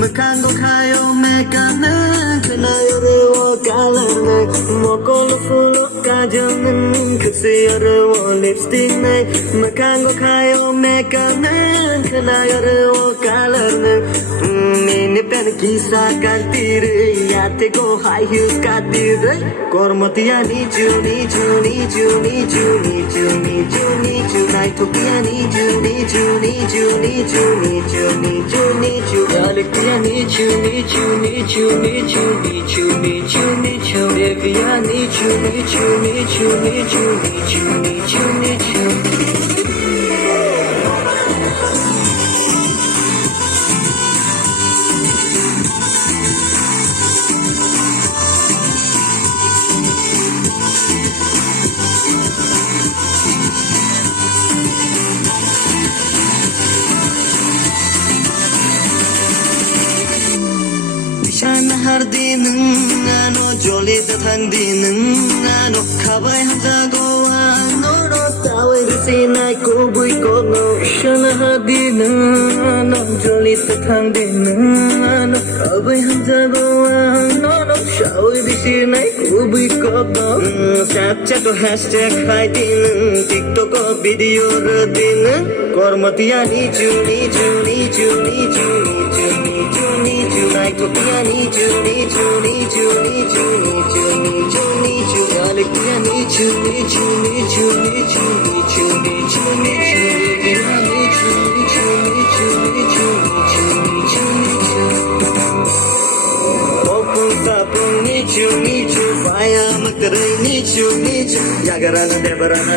Makango kayo mekanan Kanayo kalan Mokolo fulo kajanan Kasi lipstick nai Makango kayo mekanan Kanayo kalan Mini pen kisa kantire Yate go high heels katire Kormatia nichu nichu nichu nichu nichu nichu nichu Naitokia nichu nichu nichu nichu nichu nichu nichu Yaliktia nichu nichu nichu nichu nichu nichu nichu Devia nichu nichu nichu nichu nichu nichu nichu Shana hardinin ano jolly the thandinin ano khabai hamzago ano no tawe sinai ko bui ko no shana hardinin ano jolly the thandinin ano khabai hamzago ano no shawi sinai ko bui ko no Snapchat to hashtag fighting TikTok video din kormatia nichu nichu nichu nichu nichu nichu nichu Naitokia nichu nichu nichu nichu nichu nichu nichu Yaliktia nichu nichu nichu nichu nichu nichu nichu Devia nichu nichu nichu nichu nichu nichu nichu Opun tapun nichu nichu Vaya makarai nichu nichu Yagarana debarana